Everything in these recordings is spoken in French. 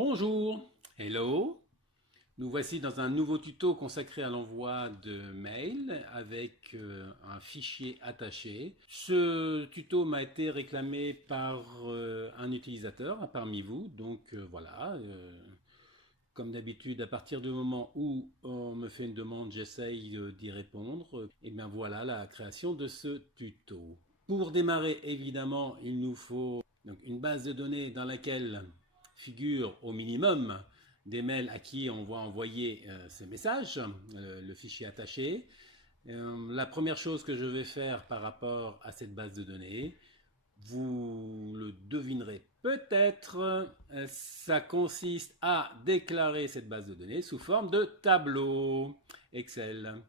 Bonjour, hello. Nous voici dans un nouveau tuto consacré à l'envoi de mails avec un fichier attaché. Ce tuto m'a été réclamé par un utilisateur parmi vous, donc voilà. Comme d'habitude, à partir du moment où on me fait une demande, j'essaye d'y répondre. Et bien voilà la création de ce tuto. Pour démarrer, évidemment, il nous faut donc une base de données dans laquelle figurent au minimum des mails à qui on va envoyer ces messages, le fichier attaché. La première chose que je vais faire par rapport à cette base de données, vous le devinerez peut-être, ça consiste à déclarer cette base de données sous forme de tableau Excel.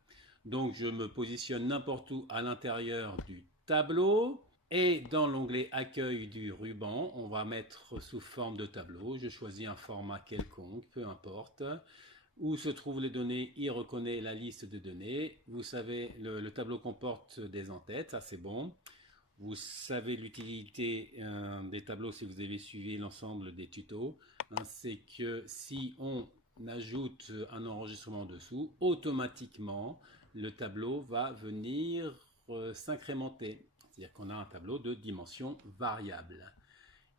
Donc je me positionne n'importe où à l'intérieur du tableau et dans l'onglet accueil du ruban, on va mettre sous forme de tableau. Je choisis un format quelconque, peu importe. Où se trouvent les données, il reconnaît la liste de données. Vous savez, le tableau comporte des entêtes, ça c'est bon. Vous savez l'utilité des tableaux si vous avez suivi l'ensemble des tutos. C'est que si on ajoute un enregistrement dessous, automatiquement, le tableau va venir s'incrémenter. C'est-à-dire qu'on a un tableau de dimension variable.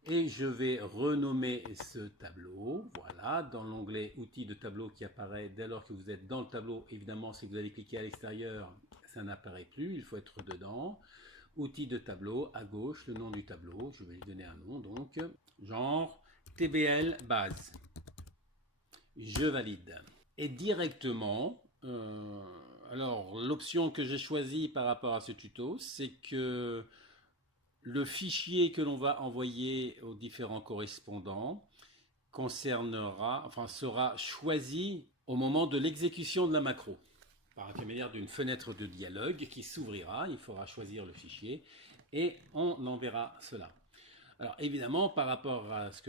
Et je vais renommer ce tableau, voilà, dans l'onglet outils de tableau qui apparaît dès lors que vous êtes dans le tableau. Évidemment, si vous allez cliquer à l'extérieur, ça n'apparaît plus, il faut être dedans. Outils de tableau, à gauche, le nom du tableau, je vais lui donner un nom, donc, genre TBL base. Je valide. Et directement, alors l'option que j'ai choisie par rapport à ce tuto, c'est que le fichier que l'on va envoyer aux différents correspondants sera choisi au moment de l'exécution de la macro par l'intermédiaire d'une fenêtre de dialogue qui s'ouvrira. Il faudra choisir le fichier et on enverra cela. Alors évidemment, par rapport à ce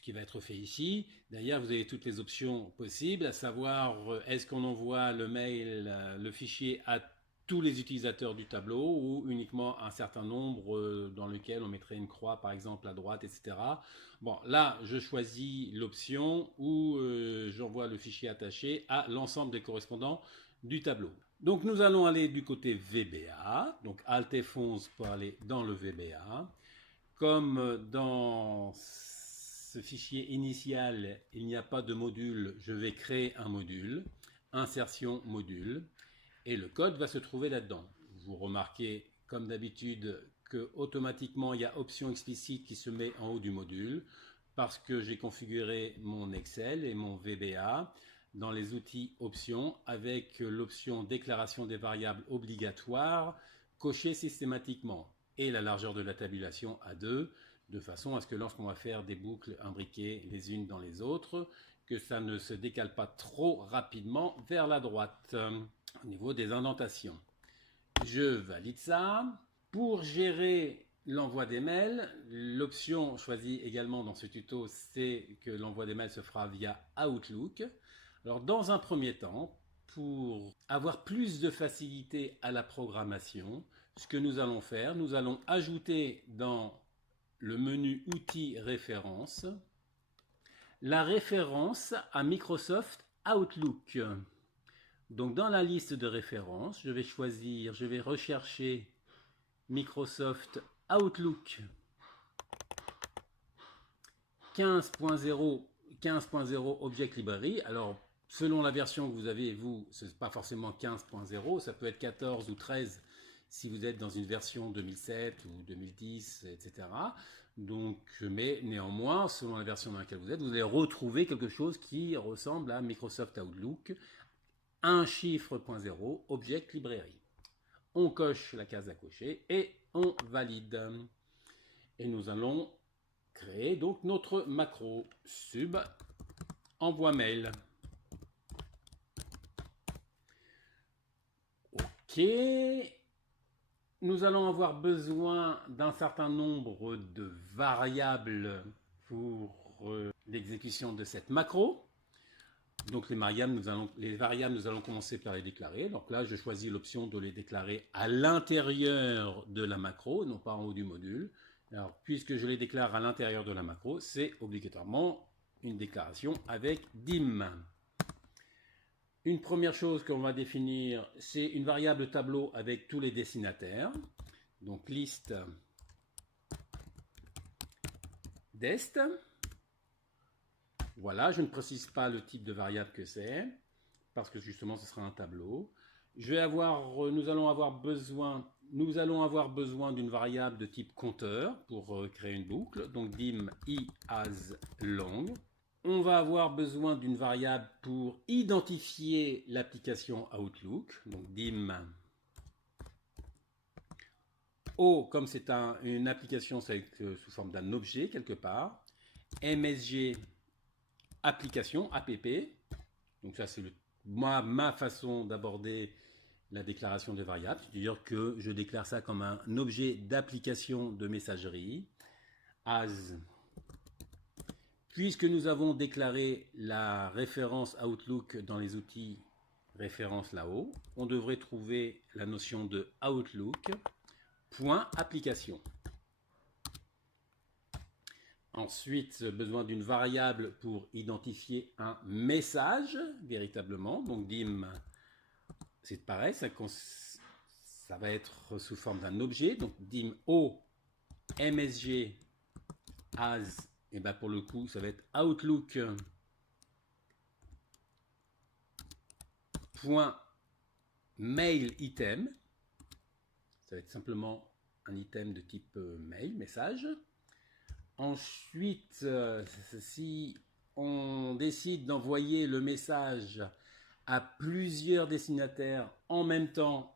qui va être fait ici, derrière vous avez toutes les options possibles, à savoir est-ce qu'on envoie le mail, le fichier à tous les utilisateurs du tableau ou uniquement un certain nombre dans lequel on mettrait une croix par exemple à droite, etc. Bon, là je choisis l'option où j'envoie le fichier attaché à l'ensemble des correspondants du tableau. Donc nous allons aller du côté VBA, donc Alt F11 pour aller dans le VBA. Comme dans ce fichier initial, il n'y a pas de module, je vais créer un module, insertion module, et le code va se trouver là-dedans. Vous remarquez, comme d'habitude, que automatiquement il y a option explicite qui se met en haut du module, parce que j'ai configuré mon Excel et mon VBA dans les outils options, avec l'option déclaration des variables obligatoires cochée systématiquement et la largeur de la tabulation à 2, de façon à ce que lorsqu'on va faire des boucles imbriquées les unes dans les autres, que ça ne se décale pas trop rapidement vers la droite au niveau des indentations. Je valide ça. Pour gérer l'envoi des mails, l'option choisie également dans ce tuto, c'est que l'envoi des mails se fera via Outlook. Alors dans un premier temps, pour avoir plus de facilité à la programmation, ce que nous allons faire, nous allons ajouter dans le menu outils références la référence à Microsoft Outlook. Donc dans la liste de références, je vais rechercher Microsoft Outlook 15.0 Object Library. Alors selon la version que vous avez, vous, ce n'est pas forcément 15.0, ça peut être 14 ou 13 si vous êtes dans une version 2007 ou 2010, etc. Donc, mais néanmoins, selon la version dans laquelle vous êtes, vous allez retrouver quelque chose qui ressemble à Microsoft Outlook, un chiffre .0, Object Library. On coche la case à cocher et on valide. Et nous allons créer donc notre macro sub envoi mail. Ok. Nous allons avoir besoin d'un certain nombre de variables pour l'exécution de cette macro. Donc les variables, nous allons commencer par les déclarer. Donc là, je choisis l'option de les déclarer à l'intérieur de la macro, non pas en haut du module. Alors, puisque je les déclare à l'intérieur de la macro, c'est obligatoirement une déclaration avec dim. Une première chose qu'on va définir, c'est une variable tableau avec tous les destinataires. Donc, liste dest. Voilà, je ne précise pas le type de variable que c'est, parce que justement, ce sera un tableau. Nous allons avoir besoin d'une variable de type compteur pour créer une boucle. Donc dim i as long. On va avoir besoin d'une variable pour identifier l'application Outlook. Donc dim o, comme c'est une application, c'est sous forme d'un objet quelque part. MSG application, app. Donc ça, c'est ma façon d'aborder la déclaration de variable, c'est-à-dire que je déclare ça comme un objet d'application de messagerie. As, puisque nous avons déclaré la référence Outlook dans les outils référence là-haut, on devrait trouver la notion de Outlook, point application. Ensuite, besoin d'une variable pour identifier un message, véritablement. Donc, dim, c'est pareil, ça va être sous forme d'un objet. Donc, dim o msg as, et ben pour le coup, ça va être outlook point mail item. Ça va être simplement un item de type mail, message. Ensuite, si on décide d'envoyer le message à plusieurs destinataires en même temps,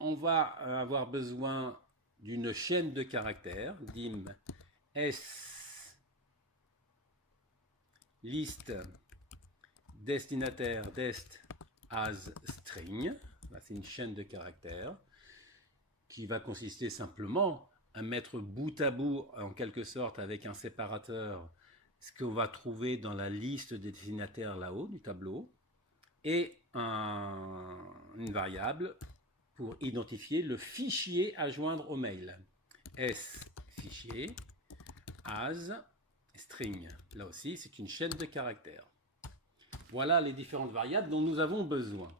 on va avoir besoin d'une chaîne de caractères, dim s list destinataire dest as string. C'est une chaîne de caractères qui va consister simplement à mettre bout à bout, en quelque sorte, avec un séparateur, ce qu'on va trouver dans la liste des destinataires là-haut du tableau, et une variable pour identifier le fichier à joindre au mail. S fichier, as string. Là aussi, c'est une chaîne de caractères. Voilà les différentes variables dont nous avons besoin.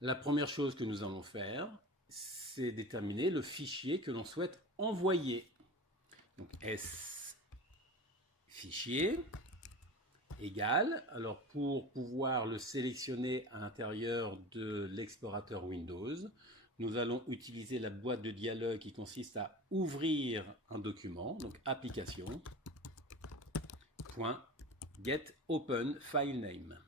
La première chose que nous allons faire, c'est déterminer le fichier que l'on souhaite envoyer. Donc S fichier égale, alors pour pouvoir le sélectionner à l'intérieur de l'explorateur Windows, nous allons utiliser la boîte de dialogue qui consiste à ouvrir un document, donc application, .get open file name.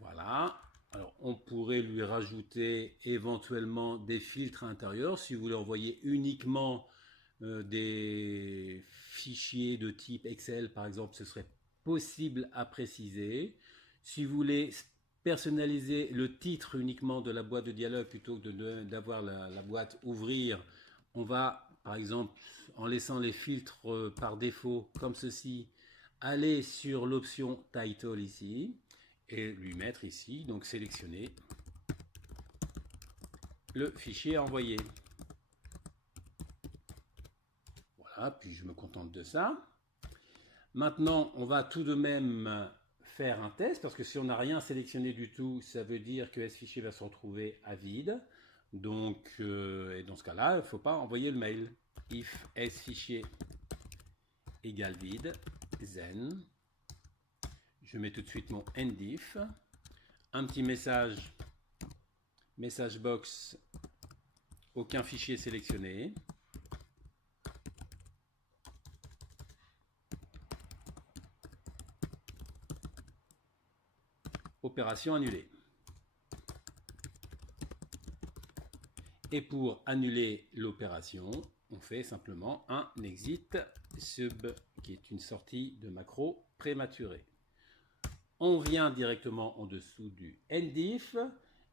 Voilà. Alors, on pourrait lui rajouter éventuellement des filtres à l'intérieur. Si vous voulez envoyer uniquement des fichiers de type Excel, par exemple, ce serait possible à préciser. Si vous voulez personnaliser le titre uniquement de la boîte de dialogue plutôt que d'avoir la boîte ouvrir, on va, par exemple, en laissant les filtres par défaut, comme ceci, aller sur l'option Title ici, et lui mettre ici, donc sélectionner le fichier à envoyer. Voilà, puis je me contente de ça. Maintenant, on va tout de même faire un test, parce que si on n'a rien sélectionné du tout, ça veut dire que ce fichier va se retrouver à vide. Donc, et dans ce cas-là, il ne faut pas envoyer le mail. If sfichier égale vide, then je mets tout de suite mon endif, un petit message box, aucun fichier sélectionné. Opération annulée. Et pour annuler l'opération, on fait simplement un exit sub, qui est une sortie de macro prématurée. On vient directement en dessous du endif,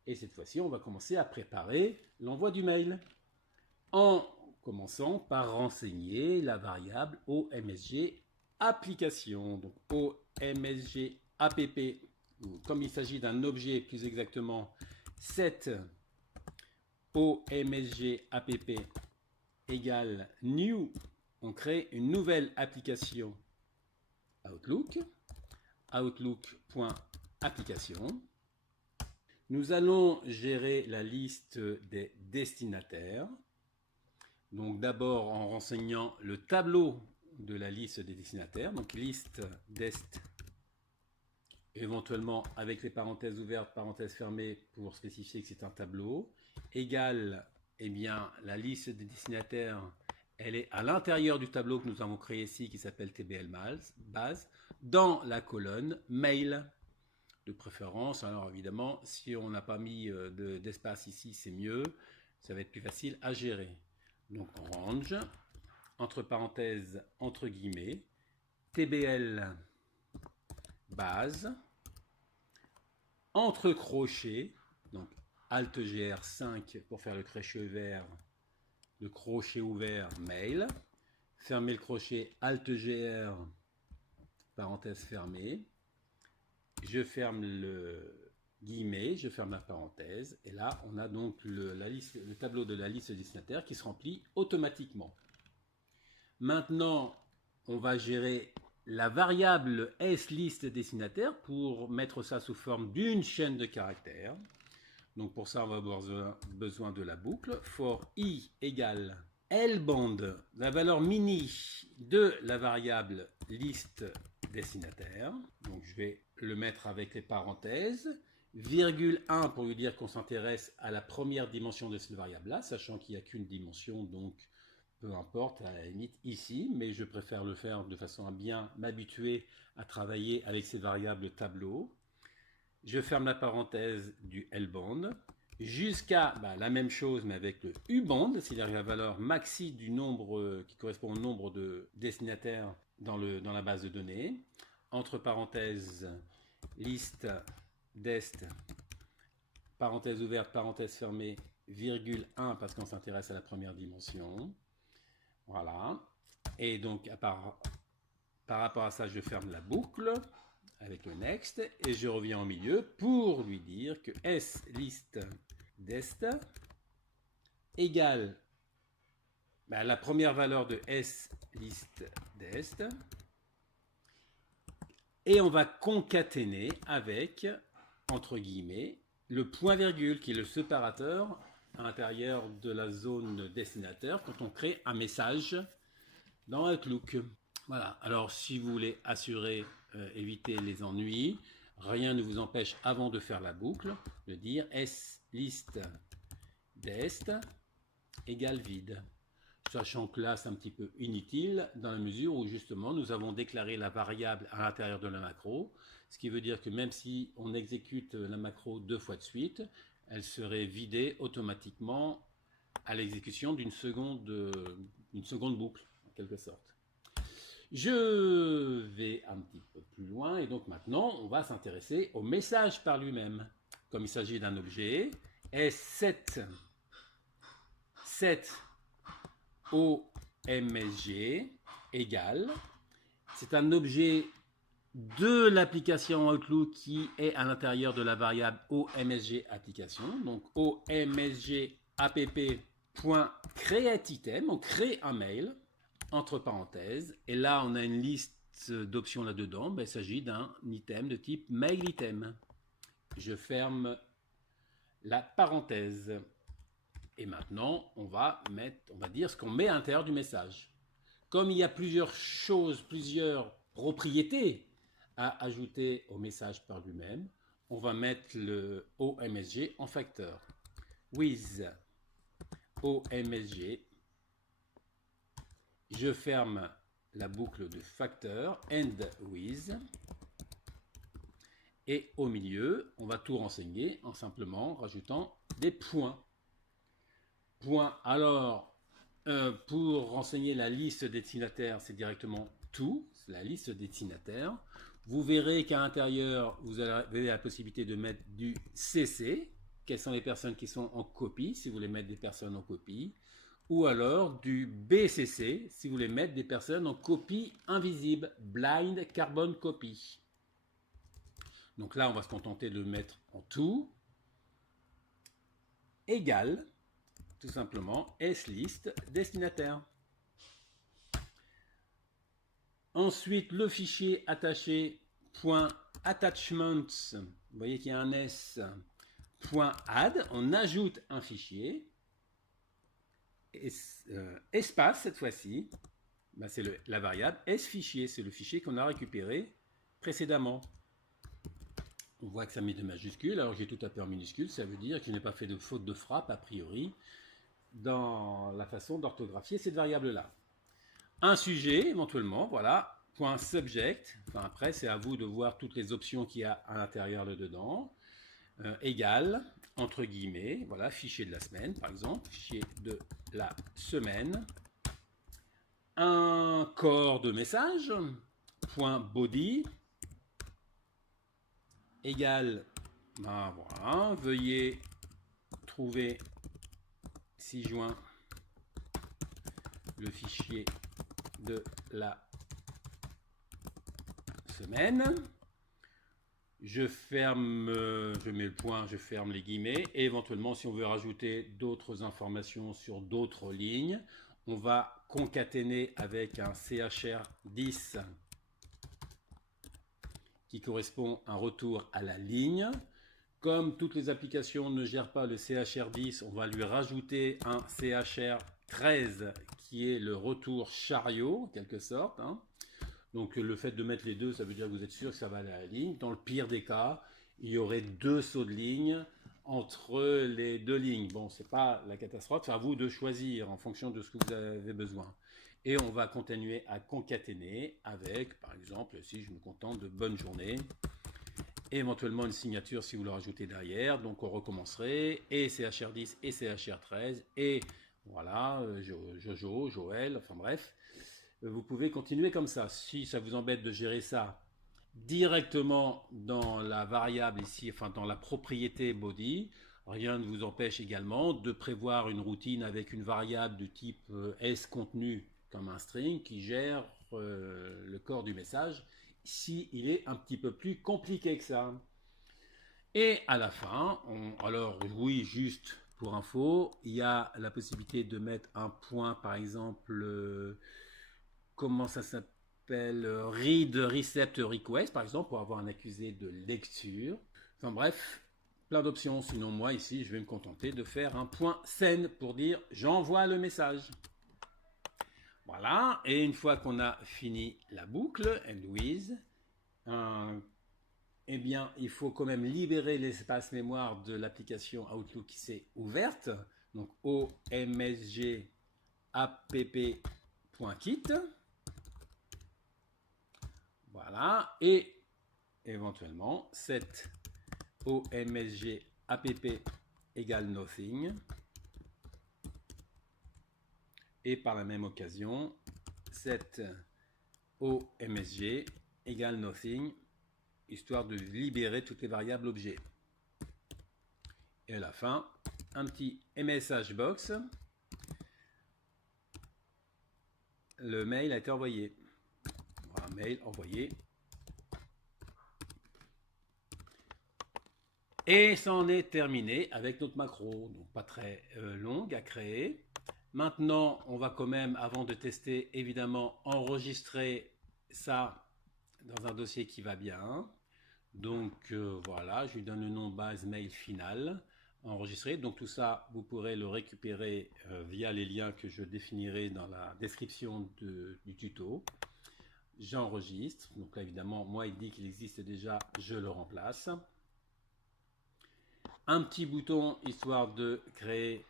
et cette fois-ci, on va commencer à préparer l'envoi du mail, en commençant par renseigner la variable OMSG application. Donc OMSG app, comme il s'agit d'un objet, plus exactement, set OMSG app égale new. On crée une nouvelle application Outlook. Outlook.application. Nous allons gérer la liste des destinataires. Donc d'abord en renseignant le tableau de la liste des destinataires. Donc liste dest, éventuellement avec les parenthèses ouvertes, parenthèses fermées pour spécifier que c'est un tableau. Égale, eh bien, la liste des destinataires, elle est à l'intérieur du tableau que nous avons créé ici qui s'appelle TBL base, dans la colonne mail. De préférence, alors évidemment, si on n'a pas mis d'espace ici, c'est mieux, ça va être plus facile à gérer. Donc range, entre parenthèses, entre guillemets, TBL base, entre crochets, donc Alt GR5 pour faire le crochet ouvert mail, fermer le crochet Alt GR, parenthèse fermée, je ferme le guillemet, je ferme la parenthèse, et là on a donc le tableau de la liste destinataire qui se remplit automatiquement. Maintenant, on va gérer la variable slist destinataire pour mettre ça sous forme d'une chaîne de caractères. Donc pour ça, on va avoir besoin de la boucle for i égale lband, la valeur mini de la variable liste destinataire. Donc je vais le mettre avec les parenthèses, virgule 1 pour lui dire qu'on s'intéresse à la première dimension de cette variable-là, sachant qu'il n'y a qu'une dimension, donc peu importe, à la limite ici, mais je préfère le faire de façon à bien m'habituer à travailler avec ces variables tableau. Je ferme la parenthèse du lband jusqu'à la même chose, mais avec le uband, c'est-à-dire la valeur maxi du nombre qui correspond au nombre de destinataires dans la base de données. Entre parenthèses, liste dest, parenthèse ouverte, parenthèse fermée, virgule 1 parce qu'on s'intéresse à la première dimension. Voilà. Et donc, par rapport à ça, je ferme la boucle avec le next et je reviens au milieu pour lui dire que slist dest égale la première valeur de slist dest et on va concaténer avec, entre guillemets, le point virgule qui est le séparateur à l'intérieur de la zone destinataire quand on crée un message dans Outlook. Voilà, alors si vous voulez éviter les ennuis, rien ne vous empêche avant de faire la boucle de dire slist dest égale vide. Sachant que là c'est un petit peu inutile dans la mesure où justement nous avons déclaré la variable à l'intérieur de la macro, ce qui veut dire que même si on exécute la macro 2 fois de suite, elle serait vidée automatiquement à l'exécution d'une seconde boucle en quelque sorte. Je vais un petit peu plus loin et donc maintenant on va s'intéresser au message par lui-même. Comme il s'agit d'un objet, S7 OMSG égale, c'est un objet de l'application Outlook qui est à l'intérieur de la variable OMSG application. Donc OMSG app.createItem, on crée un mail entre parenthèses et là on a une liste d'options là-dedans. Il s'agit d'un item de type mail item. Je ferme la parenthèse. Et maintenant, on va dire ce qu'on met à l'intérieur du message. Comme il y a plusieurs propriétés à ajouter au message par lui-même, on va mettre le OMSG en facteur. With OMSG, je ferme la boucle de facteur, end with, et au milieu, on va tout renseigner en simplement rajoutant des points. Alors, pour renseigner la liste destinataire, c'est directement tout, c'est la liste destinataire. Vous verrez qu'à l'intérieur, vous avez la possibilité de mettre du CC, quelles sont les personnes qui sont en copie, si vous voulez mettre des personnes en copie, ou alors du BCC, si vous voulez mettre des personnes en copie invisible, blind carbon copy. Donc là, on va se contenter de mettre en tout, égal. tout simplement slist destinataire. Ensuite, le fichier attaché .attachments, vous voyez qu'il y a un S, .add, on ajoute un fichier, espace cette fois-ci, ben c'est la variable sfichier, c'est le fichier qu'on a récupéré précédemment. On voit que ça met des majuscules, alors j'ai tout tapé en minuscules, ça veut dire que je n'ai pas fait de faute de frappe a priori dans la façon d'orthographier cette variable-là. Un sujet, éventuellement, voilà, .subject, enfin après c'est à vous de voir toutes les options qu'il y a à l'intérieur de dedans, égal, entre guillemets, voilà, fichier de la semaine par exemple, fichier de la semaine, un corps de message, .body, égal, ben voilà, veuillez trouver 6 juin le fichier de la semaine. Je ferme, je mets le point, je ferme les guillemets. Et éventuellement, si on veut rajouter d'autres informations sur d'autres lignes, on va concaténer avec un CHR10 qui correspond à un retour à la ligne. Comme toutes les applications ne gèrent pas le CHR10, on va lui rajouter un CHR13 qui est le retour chariot, en quelque sorte. Donc le fait de mettre les deux, ça veut dire que vous êtes sûr que ça va aller à la ligne. Dans le pire des cas, il y aurait 2 sauts de ligne entre les 2 lignes. Bon, c'est pas la catastrophe, c'est à vous de choisir en fonction de ce que vous avez besoin. Et on va continuer à concaténer avec, par exemple, si je me contente de bonne journée, et éventuellement une signature si vous le rajoutez derrière. Donc on recommencerait, et CHR10 et CHR13, et voilà, Jojo, Joël, enfin bref. Vous pouvez continuer comme ça. Si ça vous embête de gérer ça directement dans la variable ici, enfin dans la propriété body, rien ne vous empêche également de prévoir une routine avec une variable de type sContenu comme un string qui gère le corps du message si il est un petit peu plus compliqué que ça. Et à la fin, alors oui, juste pour info, il y a la possibilité de mettre un point, par exemple, comment ça s'appelle, read, recept, request, par exemple, pour avoir un accusé de lecture. Enfin bref, plein d'options. Sinon, moi, ici, je vais me contenter de faire un point send pour dire j'envoie le message. Voilà, et une fois qu'on a fini la boucle, end with, eh bien, il faut quand même libérer l'espace mémoire de l'application Outlook qui s'est ouverte. Donc, omsg app.kit. Voilà, et éventuellement, set omsg app égale nothing. Et par la même occasion, set omsg égale nothing, histoire de libérer toutes les variables objets. Et à la fin, un petit message box. Le mail a été envoyé. Voilà, mail envoyé. Et ça en est terminé avec notre macro. Donc pas très longue à créer. Maintenant, on va quand même, avant de tester, évidemment, enregistrer ça dans un dossier qui va bien. Donc voilà, je lui donne le nom base mail final, enregistré. Donc tout ça, vous pourrez le récupérer via les liens que je définirai dans la description du tuto. J'enregistre. Donc là, évidemment, moi, il dit qu'il existe déjà, je le remplace. Un petit bouton, histoire de créer,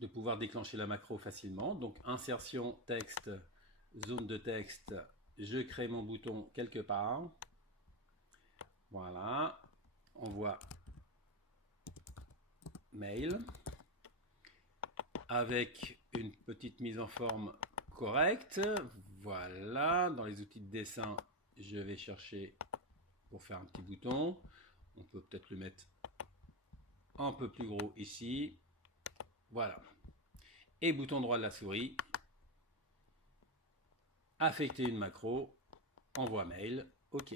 de pouvoir déclencher la macro facilement. Donc insertion texte, zone de texte, je crée mon bouton quelque part. Voilà, envoie mail avec une petite mise en forme correcte. Voilà, dans les outils de dessin, je vais chercher pour faire un petit bouton. On peut peut-être le mettre un peu plus gros ici. Voilà. Et bouton droit de la souris, affecter une macro, envoie mail, OK.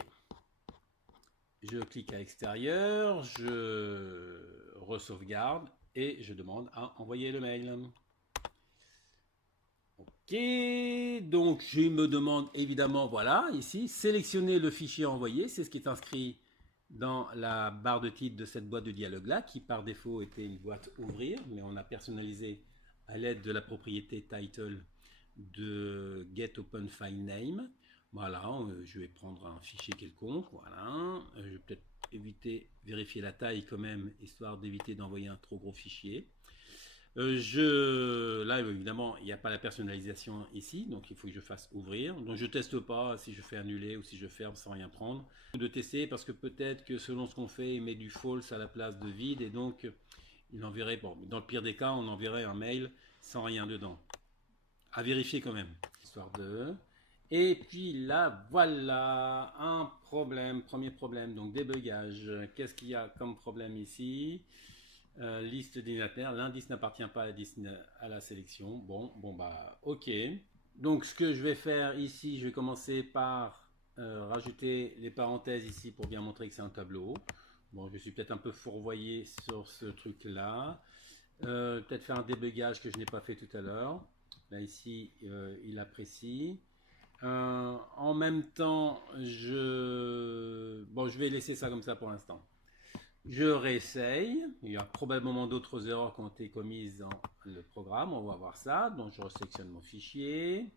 Je clique à l'extérieur, je re-sauvegarde et je demande à envoyer le mail. Ok, donc je me demande évidemment, voilà, ici, sélectionner le fichier envoyé, c'est ce qui est inscrit dans la barre de titre de cette boîte de dialogue là, qui par défaut était une boîte ouvrir, mais on a personnalisé à l'aide de la propriété title de get open file name. Voilà, je vais prendre un fichier quelconque, voilà, je vais peut-être vérifier la taille quand même, histoire d'éviter d'envoyer un trop gros fichier. Là, évidemment, il n'y a pas la personnalisation ici, donc il faut que je fasse ouvrir. Donc je ne teste pas si je fais annuler ou si je ferme sans rien prendre. De tester parce que peut-être que selon ce qu'on fait, il met du false à la place de vide et donc il enverrait, bon, dans le pire des cas, on enverrait un mail sans rien dedans. À vérifier quand même, histoire de... Et puis là, voilà, un problème, premier problème, donc débugage. Qu'est-ce qu'il y a comme problème ici? Liste destinataire, l'indice n'appartient pas à la sélection. Bon, bah, ok. Donc, ce que je vais faire ici, je vais commencer par rajouter les parenthèses ici pour bien montrer que c'est un tableau. Bon, je suis peut-être un peu fourvoyé sur ce truc-là. Peut-être faire un débugage que je n'ai pas fait tout à l'heure. Là, ici, il apprécie. En même temps, je vais laisser ça comme ça pour l'instant. Je réessaye. Il y a probablement d'autres erreurs qui ont été commises dans le programme. On va voir ça. Donc, je resélectionne mon fichier.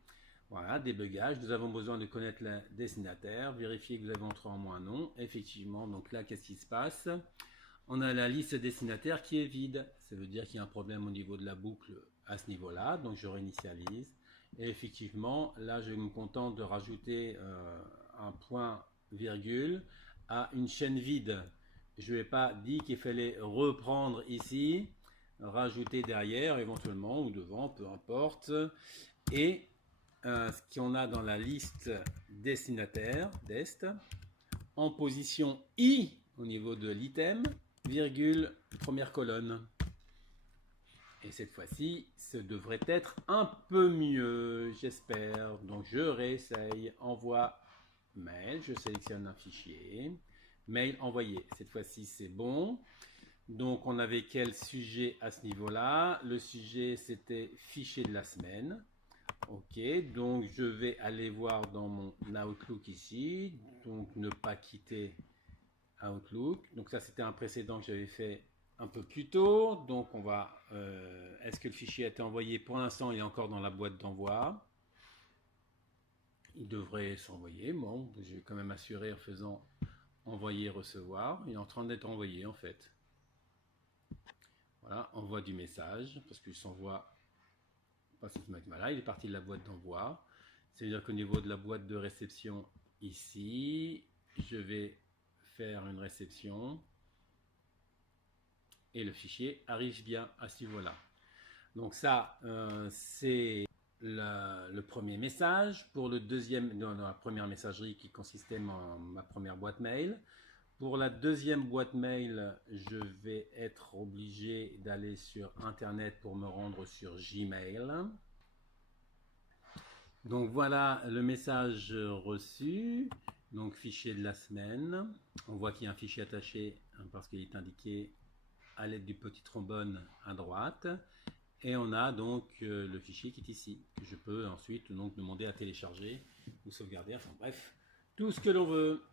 Voilà, débugage. Nous avons besoin de connaître le destinataire. Vérifier que vous avez entré en moi un nom. Effectivement, donc là, qu'est-ce qui se passe? On a la liste destinataire qui est vide. Ça veut dire qu'il y a un problème au niveau de la boucle à ce niveau-là. Donc, je réinitialise. Et effectivement, là, je me contente de rajouter un point virgule à une chaîne vide. Je n'ai pas dit qu'il fallait reprendre ici, rajouter derrière éventuellement ou devant, peu importe. Et ce qu'on a dans la liste destinataire, dest, en position I au niveau de l'item, virgule, première colonne. Et cette fois-ci, ce devrait être un peu mieux, j'espère. Donc je réessaye, envoie mail, je sélectionne un fichier. Mail envoyé. Cette fois-ci, c'est bon. Donc, on avait quel sujet à ce niveau-là? Le sujet, c'était fichier de la semaine. Ok, donc je vais aller voir dans mon Outlook ici. Donc, ne pas quitter Outlook. Donc, ça, c'était un précédent que j'avais fait un peu plus tôt. Donc, on va... est-ce que le fichier a été envoyé? Pour l'instant, il est encore dans la boîte d'envoi. Il devrait s'envoyer. Bon, je vais quand même assurer en faisant... envoyer, recevoir, il est en train d'être envoyé en fait. Voilà, envoi du message, parce qu'il s'envoie pas systématiquement là, il est parti de la boîte d'envoi. C'est-à-dire qu'au niveau de la boîte de réception ici, je vais faire une réception et le fichier arrive bien à ce niveau-là. Donc ça, c'est le premier message. Pour le deuxième, dans la première messagerie qui consistait en ma première boîte mail. Pour la deuxième boîte mail, je vais être obligé d'aller sur Internet pour me rendre sur Gmail. Donc voilà le message reçu. Donc fichier de la semaine. On voit qu'il y a un fichier attaché parce qu'il est indiqué à l'aide du petit trombone à droite. Et on a donc le fichier qui est ici, que je peux ensuite donc demander à télécharger ou sauvegarder. Enfin bref, tout ce que l'on veut.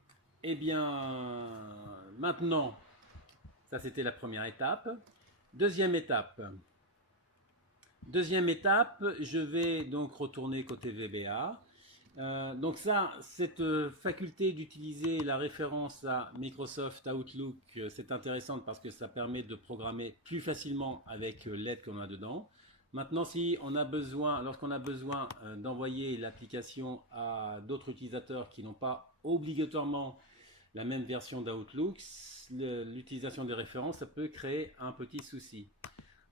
Eh bien, maintenant, ça c'était la première étape. Deuxième étape, je vais donc retourner côté VBA. Donc ça, cette faculté d'utiliser la référence à Microsoft Outlook, c'est intéressant parce que ça permet de programmer plus facilement avec l'aide qu'on a dedans. Maintenant, si on a besoin, lorsqu'on a besoin d'envoyer l'application à d'autres utilisateurs qui n'ont pas obligatoirement la même version d'Outlook, l'utilisation des références, ça peut créer un petit souci.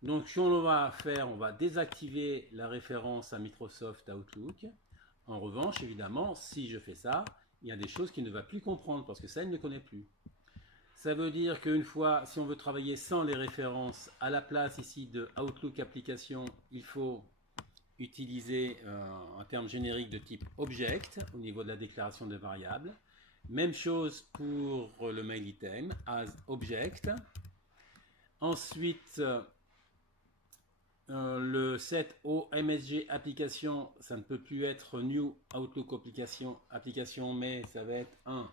Donc, ce qu'on va faire, on va désactiver la référence à Microsoft Outlook. En revanche, évidemment, si je fais ça, il y a des choses qu'il ne va plus comprendre parce que ça, il ne connaît plus. Ça veut dire qu'une fois, si on veut travailler sans les références, à la place ici de Outlook application, il faut utiliser un terme générique de type object au niveau de la déclaration de variables. Même chose pour le mail item, as object. Ensuite, Le set OMSG application, ça ne peut plus être New Outlook application, mais ça va être un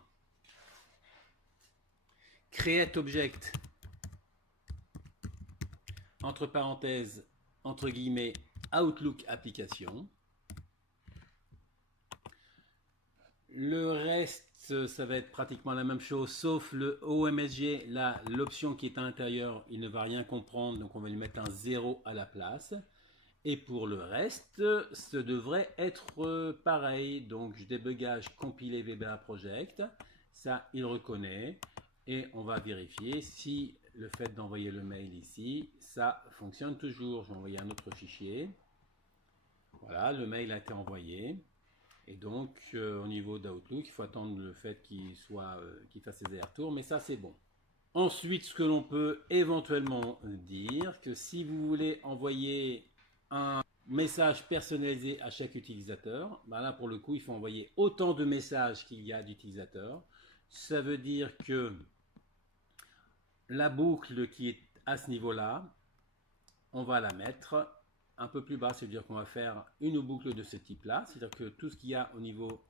create object, entre parenthèses, entre guillemets, Outlook application. Le reste, ça va être pratiquement la même chose, sauf le OMSG, là, l'option qui est à l'intérieur, il ne va rien comprendre, donc on va lui mettre un 0 à la place. Et pour le reste, ce devrait être pareil. Donc, je débugage compiler VBA project. Ça, il reconnaît. Et on va vérifier si le fait d'envoyer le mail ici, ça fonctionne toujours. Je vais envoyer un autre fichier. Voilà, le mail a été envoyé. Et donc, au niveau d'Outlook, il faut attendre le fait qu'il fasse ses allers-retours. Mais ça, c'est bon. Ensuite, ce que l'on peut éventuellement dire, que si vous voulez envoyer un message personnalisé à chaque utilisateur, ben là pour le coup il faut envoyer autant de messages qu'il y a d'utilisateurs. Ça veut dire que la boucle qui est à ce niveau là, on va la mettre un peu plus bas, c'est-à-dire qu'on va faire une boucle de ce type là, c'est-à-dire que tout ce qu'il y a au niveau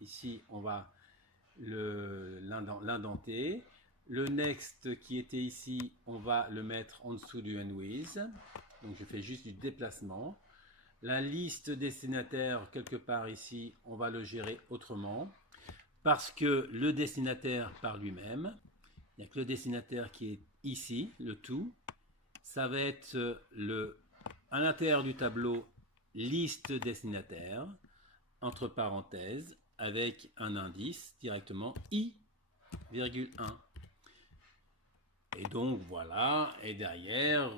ici, on va l'indenter. Le next qui était ici, on va le mettre en dessous du endwith. Donc je fais juste du déplacement. La liste destinataire, quelque part ici, on va le gérer autrement. Parce que le destinataire par lui-même, il n'y a que le destinataire qui est ici, le tout. Ça va être à l'intérieur du tableau, liste destinataire, entre parenthèses, avec un indice directement i,1. Et donc voilà, et derrière,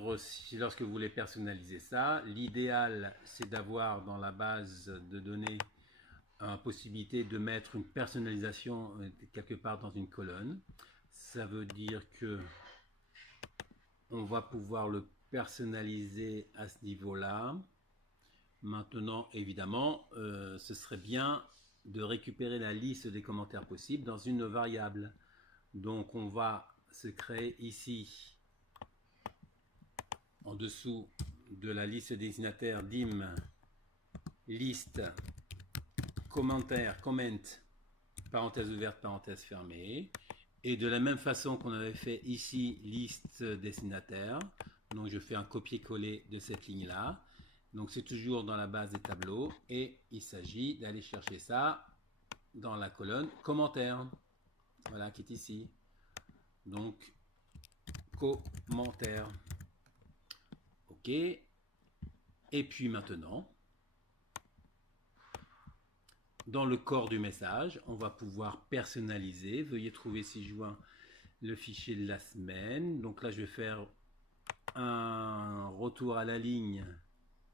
lorsque vous voulez personnaliser ça, l'idéal c'est d'avoir dans la base de données une possibilité de mettre une personnalisation quelque part dans une colonne. Ça veut dire que on va pouvoir le personnaliser à ce niveau-là. Maintenant, évidemment, ce serait bien de récupérer la liste des commentaires possibles dans une variable. Donc on va se créer ici, en dessous de la liste destinataire, dim liste commentaire, comment, parenthèse ouverte, parenthèse fermée. Et de la même façon qu'on avait fait ici, liste destinataire. Donc je fais un copier-coller de cette ligne-là. Donc c'est toujours dans la base des tableaux. Et il s'agit d'aller chercher ça dans la colonne commentaire. Voilà, qui est ici. Donc commentaire. OK. Et puis maintenant, dans le corps du message, on va pouvoir personnaliser. Veuillez trouver ci-joint le fichier de la semaine. Donc là, je vais faire un retour à la ligne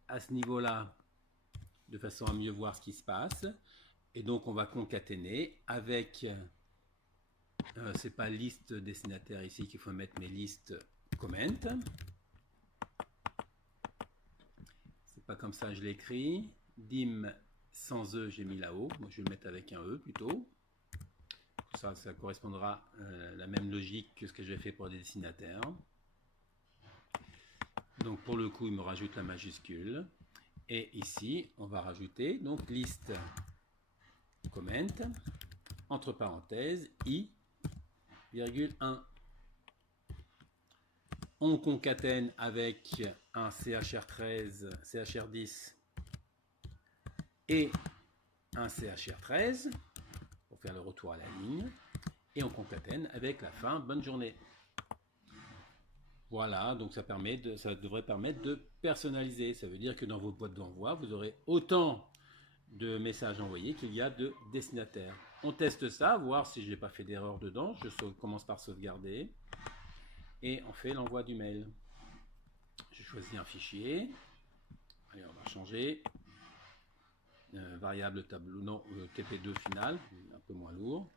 à ce niveau-là, de façon à mieux voir ce qui se passe. Et donc, on va concaténer avec, c'est pas liste destinataire ici qu'il faut mettre, mais liste comment. C'est pas comme ça que je l'écris. Dim sans E, j'ai mis là-haut. Moi, je vais le mettre avec un E plutôt. Ça correspondra à la même logique que ce que j'ai fait pour les destinataires. Donc, pour le coup, il me rajoute la majuscule. Et ici, on va rajouter donc liste comment, entre parenthèses, i,1. On concatène avec un CHR13, CHR10 et un CHR13 pour faire le retour à la ligne. Et on concatène avec la fin, bonne journée. Voilà, donc ça devrait permettre de personnaliser. Ça veut dire que dans vos boîtes d'envoi, vous aurez autant de messages envoyés qu'il y a de destinataires. On teste ça, voir si je n'ai pas fait d'erreur dedans. Je commence par sauvegarder. Et on fait l'envoi du mail. Je choisis un fichier. Allez, on va changer. Variable tableau, non, TP2 final, un peu moins lourd.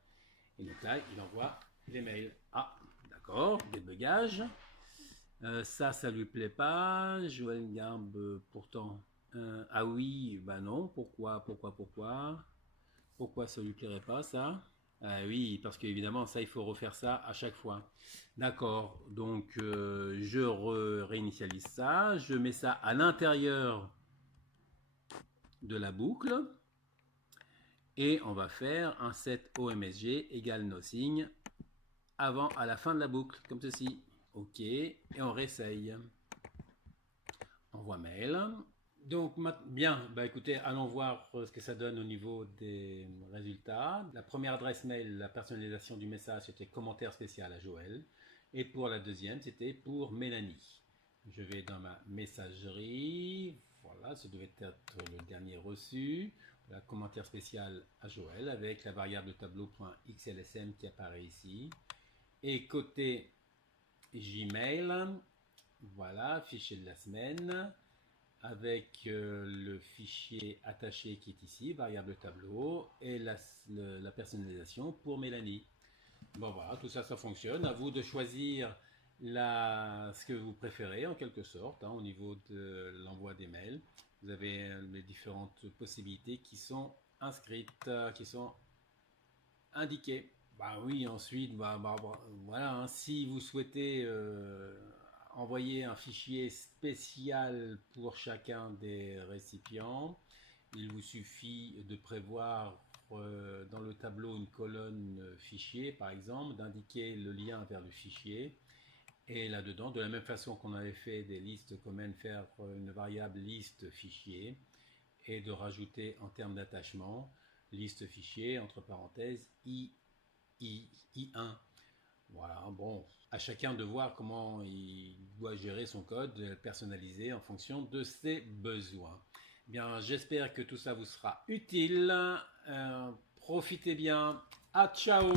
Et donc là, il envoie les mails. Ah, d'accord, débugage. Ça lui plaît pas. Joël Garbe, pourtant. Ah oui, bah non. Pourquoi ça lui plairait pas, ça? Ah oui, parce qu'évidemment, ça, il faut refaire ça à chaque fois. D'accord, donc je réinitialise ça, je mets ça à l'intérieur de la boucle et on va faire un set OMSG égale nothing à la fin de la boucle, comme ceci. OK, et on réessaye. Envoi mail. Donc, bien, bah écoutez, allons voir ce que ça donne au niveau des résultats. La première adresse mail, la personnalisation du message, c'était commentaire spécial à Joël. Et pour la deuxième, c'était pour Mélanie. Je vais dans ma messagerie. Voilà, ce devait être le dernier reçu. Voilà, commentaire spécial à Joël avec la variable tableau.xlsm qui apparaît ici. Et côté Gmail, voilà, fichier de la semaine avec le fichier attaché qui est ici, variable tableau, et la personnalisation pour Mélanie. Bon voilà, tout ça, ça fonctionne. À vous de choisir ce que vous préférez en quelque sorte au niveau de l'envoi des mails. Vous avez les différentes possibilités qui sont inscrites, qui sont indiquées. Bah oui, ensuite, voilà, si vous souhaitez envoyer un fichier spécial pour chacun des récipients, il vous suffit de prévoir dans le tableau une colonne fichier, par exemple, d'indiquer le lien vers le fichier. Et là-dedans, de la même façon qu'on avait fait des listes common, faire une variable liste fichier et de rajouter en termes d'attachement liste fichier entre parenthèses I1. Voilà, bon, à chacun de voir comment il doit gérer son code personnalisé en fonction de ses besoins. Bien, j'espère que tout ça vous sera utile. Profitez bien. À ciao!